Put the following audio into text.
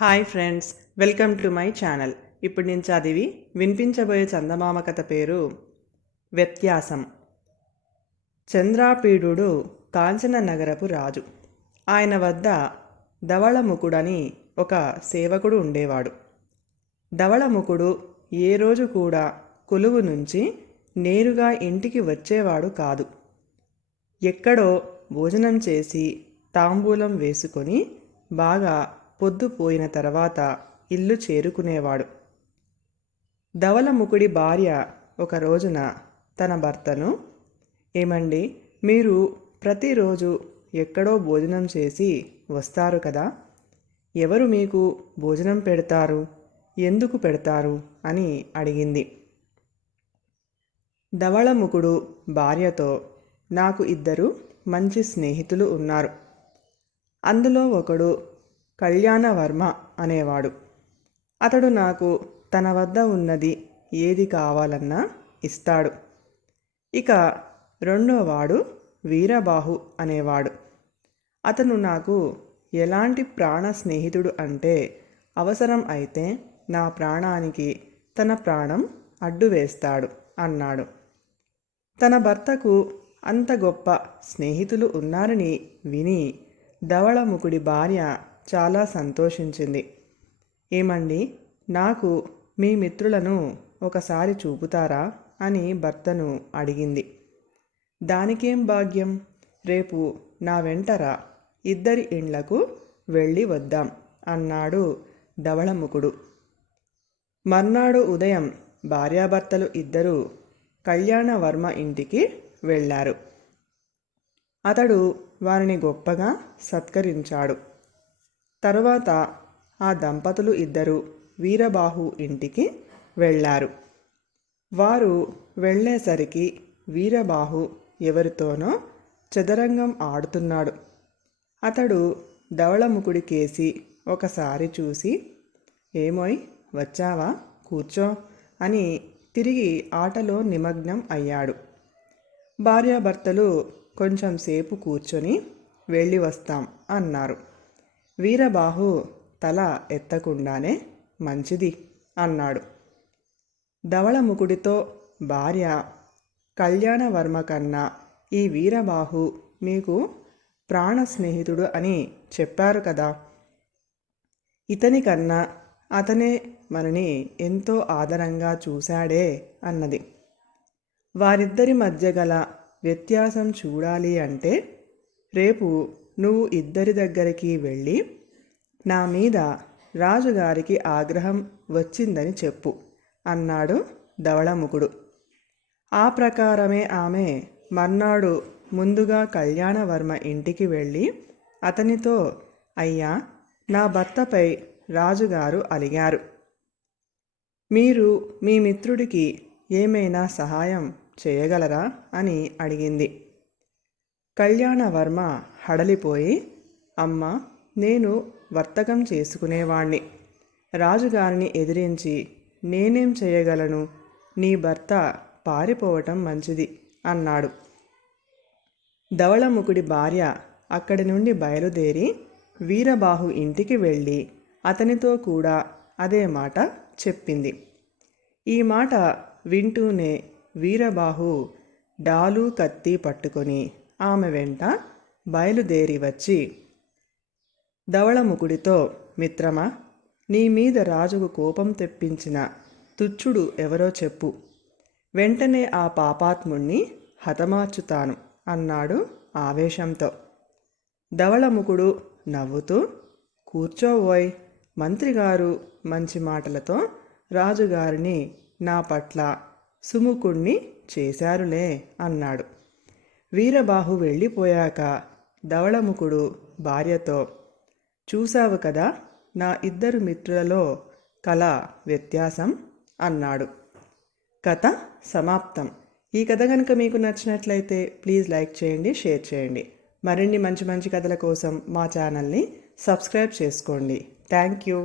Hi friends welcome to my channel. ఇప్పుడు నేను చదివి వినిపించబోయే చందమామ కథ పేరు వ్యత్యాసం. చంద్రాపీడుడు కాంచన నగరపు రాజు. ఆయన వద్ద ధవళముకుడని ఒక సేవకుడు ఉండేవాడు. ధవళముకుడు ఏ రోజు కూడా కొలువు నుంచి నేరుగా ఇంటికి వచ్చేవాడు కాదు. ఎక్కడో భోజనం చేసి తాంబూలం వేసుకొని బాగా పొద్దుపోయిన తర్వాత ఇల్లు చేరుకునేవాడు. ధవలముఖుడి భార్య ఒక రోజున తన భర్తను ఏమండి మీరు ప్రతిరోజు ఎక్కడో భోజనం చేసి వస్తారు కదా? ఎవరు మీకు భోజనం పెడతారు? ఎందుకు పెడతారు? అని అడిగింది. ధవళముకుడు భార్యతో నాకు ఇద్దరు మంచి స్నేహితులు ఉన్నారు. అందులో ఒకడు కళ్యాణవర్మ అనేవాడు. అతడు నాకు తన వద్ద ఉన్నది ఏది కావాలన్నా ఇస్తాడు. ఇక రెండోవాడు వీరబాహు అనేవాడు. అతను నాకు ఎలాంటి ప్రాణ స్నేహితుడు అంటే అవసరం అయితే నా ప్రాణానికి తన ప్రాణం అడ్డు వేస్తాడు అన్నాడు. తన భర్తకు అంత గొప్ప స్నేహితులు ఉన్నారని విని ధవళముకుడి భార్య చాలా సంతోషించింది. ఏమండి నాకు మీ మిత్రులను ఒకసారి చూపుతారా? అని భర్తను అడిగింది. దానికేం భాగ్యం? రేపు నా వెంటరా ఇద్దరి ఇండ్లకు వెళ్ళి వద్దాం అన్నాడు ధవళముకుడు మర్నాడు ఉదయం భార్యాభర్తలు ఇద్దరూ కళ్యాణవర్మ ఇంటికి వెళ్ళారు. అతడు వారిని గొప్పగా సత్కరించాడు. తరువాత ఆ దంపతులు ఇద్దరు వీరబాహు ఇంటికి వెళ్ళారు. వారు వెళ్ళేసరికి వీరబాహు ఎవరితోనో చదరంగం ఆడుతున్నాడు. అతడు ధవళముఖుడి కేసి ఒకసారి చూసి ఏమోయ్ వచ్చావా? కూర్చో అని తిరిగి ఆటలో నిమగ్నం అయ్యాడు. భార్యాభర్తలు కొంచెం సేపు కూర్చొని వెళ్ళి వస్తాం అన్నారు. వీరబాహు తల ఎత్తకుండానే మంచిది అన్నాడు. ధవళముకుడితో భార్య కళ్యాణవర్మ కన్నా ఈ వీరబాహు మీకు ప్రాణ స్నేహితుడు అని చెప్పారు కదా. ఇతని కన్నా అతనే మనని ఎంతో ఆదరంగా చూశాడే అన్నది. వారిద్దరి మధ్య గల వ్యత్యాసం చూడాలి అంటే రేపు నువ్వు ఇద్దరి దగ్గరికి వెళ్ళి నా మీద రాజుగారికి ఆగ్రహం వచ్చిందని చెప్పు అన్నాడు ధవళముకుడు. ఆ ప్రకారమే ఆమె మర్నాడు ముందుగా కళ్యాణవర్మ ఇంటికి వెళ్ళి అతనితో అయ్యా నా భర్తపై రాజుగారు అలిగారు. మీరు మీ మిత్రుడికి ఏమైనా సహాయం చేయగలరా? అని అడిగింది. కళ్యాణవర్మ హడలిపోయి అమ్మ నేను వర్తకం చేసుకునేవాణ్ణి. రాజుగారిని ఎదిరించి నేనేం చేయగలను? నీ భర్త పారిపోవటం మంచిది అన్నాడు. ధవళముకుడి భార్య అక్కడి నుండి బయలుదేరి వీరబాహు ఇంటికి వెళ్ళి అతనితో కూడా అదే మాట చెప్పింది. ఈ మాట వింటూనే వీరబాహు డాలు కత్తి పట్టుకొని ఆమె వెంట బయలుదేరి వచ్చి ధవళముకుడితో మిత్రమా నీ మీద రాజుకు కోపం తెప్పించిన తుచ్చుడు ఎవరో చెప్పు. వెంటనే ఆ పాపాత్ముణ్ణి హతమార్చుతాను అన్నాడు ఆవేశంతో. ధవళముకుడు నవ్వుతూ కూర్చోవోయ్ మంత్రిగారు మంచి మాటలతో రాజుగారిని నా పట్ల సుముకుణ్ణి చేశారులే అన్నాడు. వీరబాహు వెళ్ళిపోయాక ధవళముకుడు భార్యతో చూశావు కదా నా ఇద్దరు మిత్రులలో కళ వ్యత్యాసం అన్నాడు. కథ సమాప్తం. ఈ కథ కనుక మీకు నచ్చినట్లయితే ప్లీజ్ లైక్ చేయండి షేర్ చేయండి. మరిన్ని మంచి మంచి కథల కోసం మా ఛానల్ని సబ్స్క్రైబ్ చేసుకోండి. Thank you.